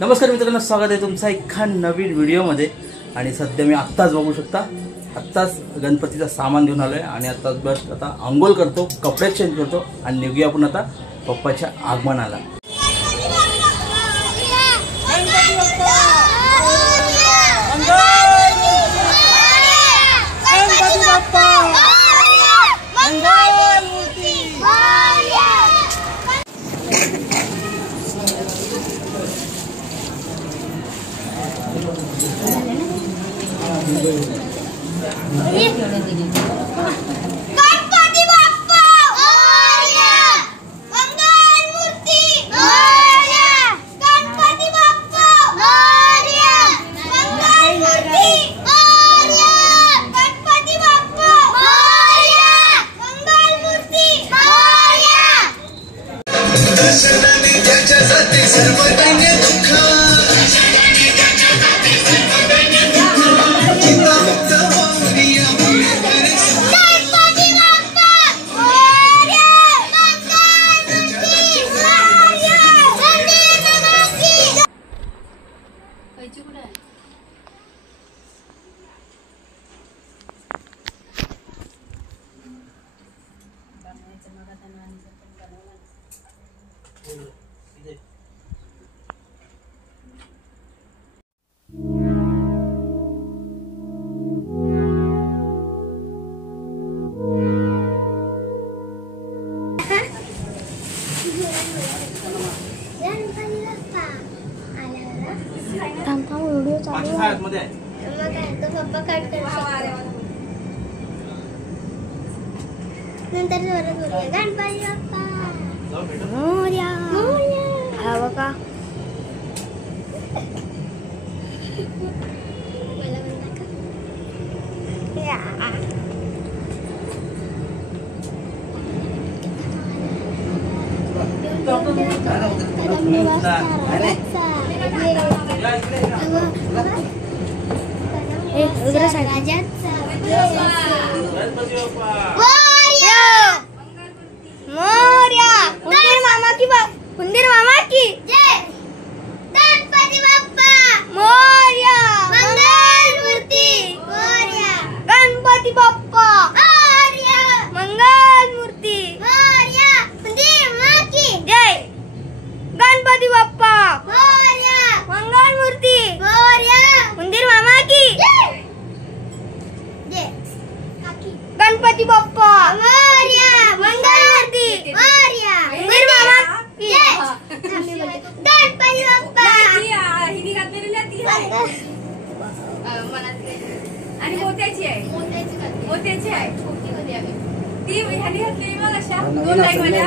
नमस्कार मित्रांनो, स्वागत आहे तुमचा एका नवीन व्हिडिओमध्ये। आणि सध्या मी आत्ताच बघू शकता, आत्ताच गणपतीचा सामान घेऊन आलोय आणि आता अंघोळ करतो, कपडे चेंज करतो आणि निघूया आपण आता पप्पाच्या आगमनाला। गणपती बाप्पा मोरया, मंगल मूर्ती मोरया, गणपती बाप्पा मोरया, मंगल मूर्ती मोरया, गणपती बाप्पा मोरया, मंगल मूर्ती मोरया। दर्शनाने ज्याच्या जाते सर्व दैन्य दुःख नंतर जोरात बोलूया, गणपती बाप्पा मोरया मोरया। हा बघा, मला म्हणता का या मोरया, हुंदीर मामा की जय। गणपती बाप्पा मोरया, मंगल मूर्ती मोरया, गणपती बाप्पा मोरया, मंगल मूर्ती मोरया, हुंदीर मामा की जय। गणपती बाप्पा मोरया, मंगल मूर्ती मोरया, हुंदीर मामा की जय। गणपती बाप्पा मोरया, मंगल मूर्ती मोरया, हुंदीर मामा की जय। गणपती बाप्पा हिनी घातलेली ती आहे आणि मोत्याची आहे, मोत्याची आहे ती ह्यानी घातलेली मग अशा दोन लाईन वाल्या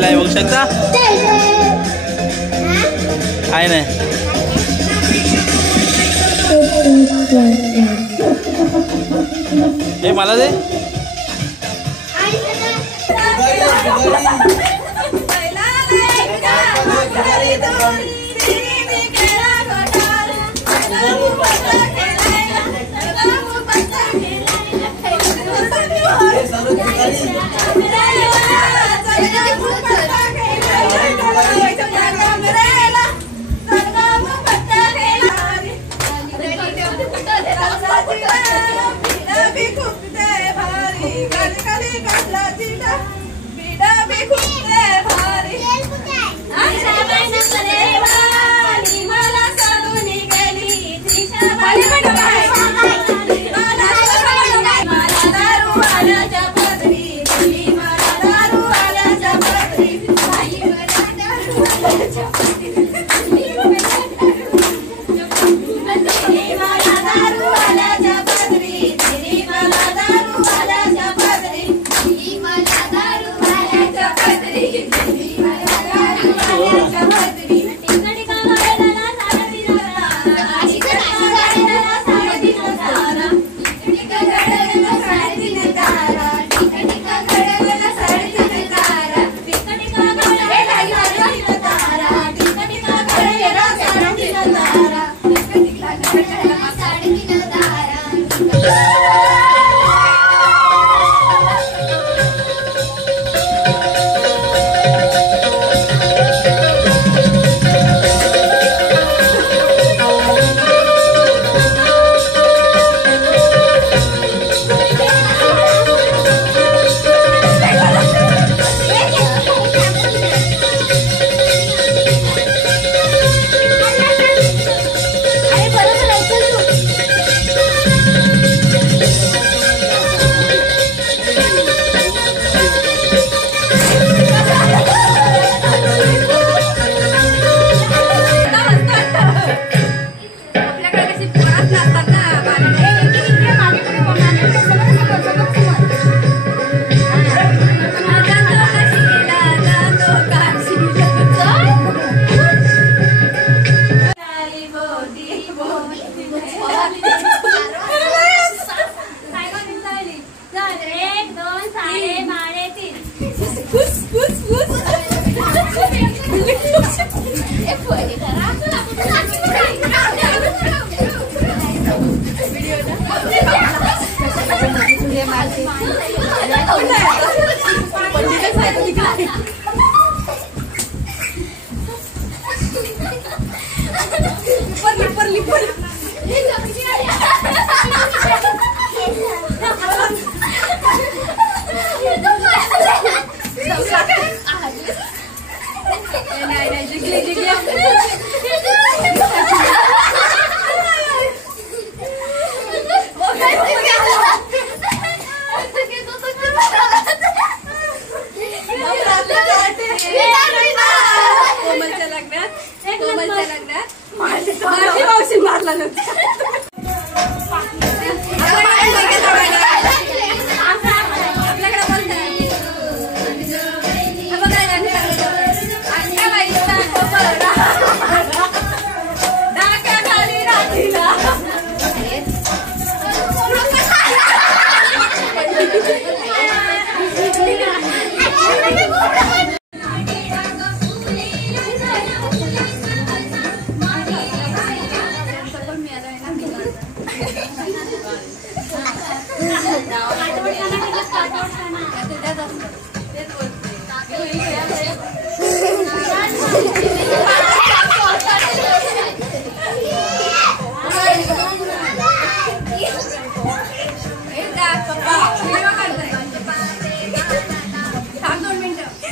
घेतलाय बघू शकता. आहे नाही हे मला दे.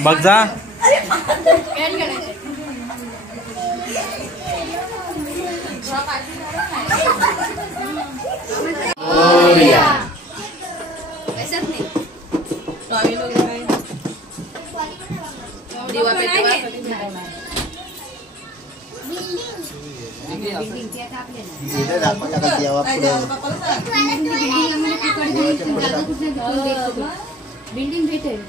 बघ जा बिल्डिंग भेटेल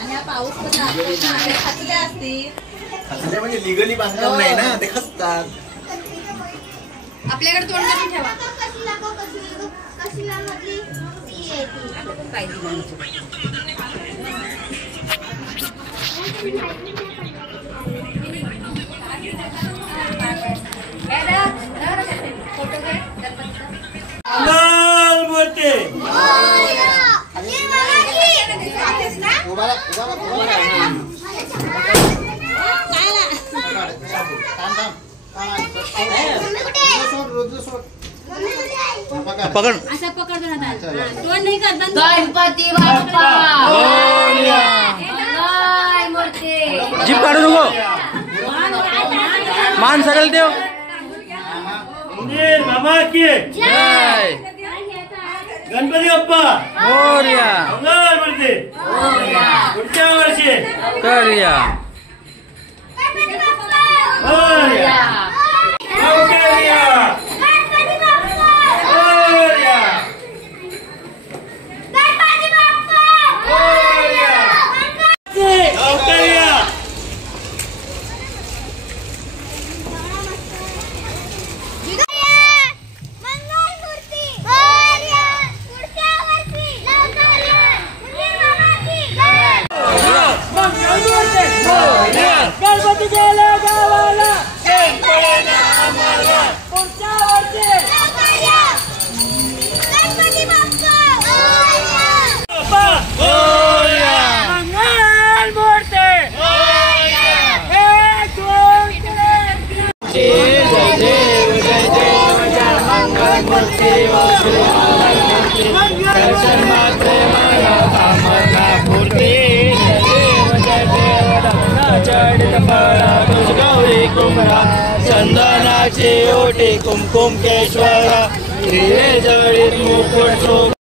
आणि हा पाऊस कसा खातले असतील म्हणजे लिगली बांधकाम नाही ना, ते खचतात. आपल्याकडे तोंड करून ठेवा. फोटो घे पकड. असं पकडतो ना तोंड नाही करत. गणपती बाप्पा जीप काढू नको. मान सरळ देव. बाबा की जय. गणपती बाप्पा मोरया. मंगळमूर्ती पुढच्या वर्षी करूया. मोरया. मोरया. मोरया. मोरया. गणपती गेला गावाला पुढच्या वर्षी मंगल मूर्ती 1 2 चंदनाची ओटी कुमकुम केशवरा हिरे जळीत मुकुट